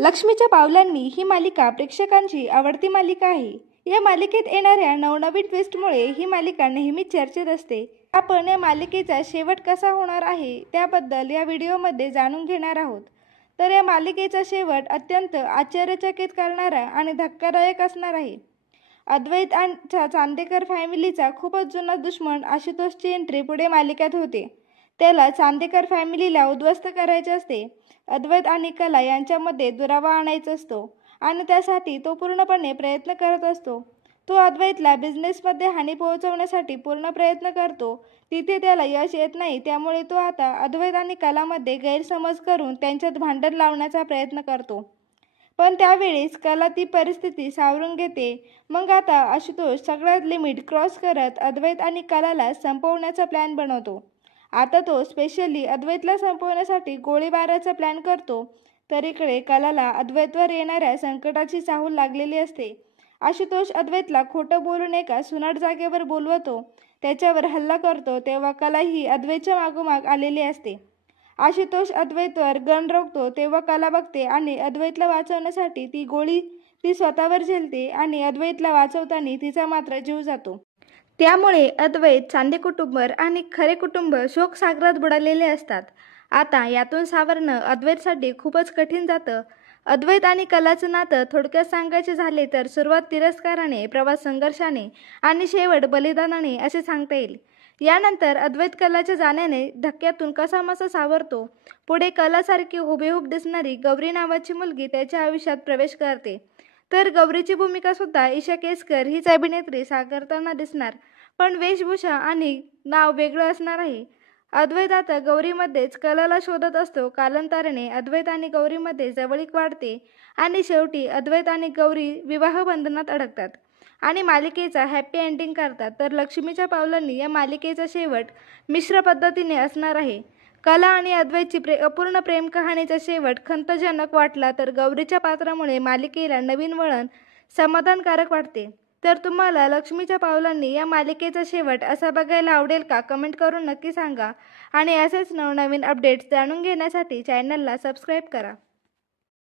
लक्ष्मीच्या पावलांनी ही मालिका प्रेक्षकांची आवडती मालिका आहे। या मालिकेत येणाऱ्या नवनवीन ट्विस्टमुळे ही मालिका नेहमीच चर्चेत असते। आपण या मालिकेचा शेवट कसा होणार आहे त्याबद्दल या व्हिडिओमध्ये जाणून घेणार आहोत। तर या मालिकेचा शेवट अत्यंत आश्चर्यचकित करणारा आणि धक्कादायक असणार आहे। अद्वैत आणि चांदेकर फॅमिलीचा खूपच जुना दुश्मन आशुतोषची एंट्री पुढे मालिकेत होते। त्याला चांदेकर फॅमिलीला उद्ध्वस्त करायचे असते। अद्वैत आणि कला यांच्यामध्ये दुरावा आणायचा असतो आणि त्यासाठी तो पूर्णपणे प्रयत्न करत असतो। तो अद्वैतला बिझनेसमध्ये हानी पोहोचवण्यासाठी पूर्ण प्रयत्न करतो। तिथे त्याला यश येत नाही, त्यामुळे तो आता अद्वैत आणि कलामध्ये गैरसमज करून त्यांच्यात भांडण लावण्याचा प्रयत्न करतो। पण त्यावेळेस कला ती परिस्थिती सावरून घेते। मग आता आशुतोष सगळ्यात लिमिट क्रॉस करत अद्वैत आणि कलाला संपवण्याचा प्लॅन बनवतो। आता तो स्पेशली अद्वैतला संपवण्यासाठी गोळीबाराचा प्लॅन करतो। तर इकडे कलाला अद्वैतवर येणाऱ्या संकटाची चाहूल लागलेली असते। आशुतोष अद्वैतला खोटं बोलून एका सुनाट जागेवर बोलवतो, त्याच्यावर हल्ला करतो, तेव्हा कला ही अद्वैतच्या मागोमाग आलेली असते। आशुतोष अद्वैतवर गन रोखतो तेव्हा कला बघते आणि अद्वैतला वाचवण्यासाठी ती गोळी स्वतःवर झेलते आणि अद्वैतला वाचवताना तिचा मात्र जीव जातो। त्यामुळे अद्वैत, चांदे कुटुंब आणि खरे कुटुंब शोकसागरात बुडालेले असतात। आता यातून सावरणं अद्वैतसाठी खूपच कठीण जातं। अद्वैत आणि कलाचं नातं थोडक्यात सांगायचे झाले तर सुरुवात तिरस्काराने, प्रवास संघर्षाने आणि शेवट बलिदानाने असे सांगता येईल। यानंतर अद्वैत कलाच्या जाण्याने धक्क्यातून कसामसा सावरतो। पुढे कलासारखी हुबेहूब दिसणारी गौरी नावाची मुलगी त्याच्या आयुष्यात प्रवेश करते। तर गौरीची भूमिका सुद्धा ईशा केसकर हीच अभिनेत्री साकारताना दिसणार, पण वेशभूषा आणि नाव वेगळं असणार आहे। अद्वैत आता गौरीमध्येच कलाला शोधत असतो। कालांतराने अद्वैत आणि गौरीमध्ये जवळीक वाढते आणि शेवटी अद्वैत आणि गौरी विवाह बंधनात अडकतात आणि मालिकेचा हॅपी एंडिंग करतात। तर लक्ष्मीच्या पावलांनी या मालिकेचा शेवट मिश्र पद्धतीने असणार आहे। कला आणि अद्वैतची अपूर्ण प्रेम कहाणीचा शेवट खंतजनक वाटला तर गौरीच्या पात्रामुळे मालिकेला नवीन वळण समाधानकारक वाटते। तर तुम्हाला लक्ष्मीच्या पावलांनी या मालिकेचा शेवट असा बघायला आवडेल का? कमेंट करून नक्की सांगा आणि असेच नवनवीन अपडेट्स जाणून घेण्यासाठी चॅनलला सबस्क्राईब करा।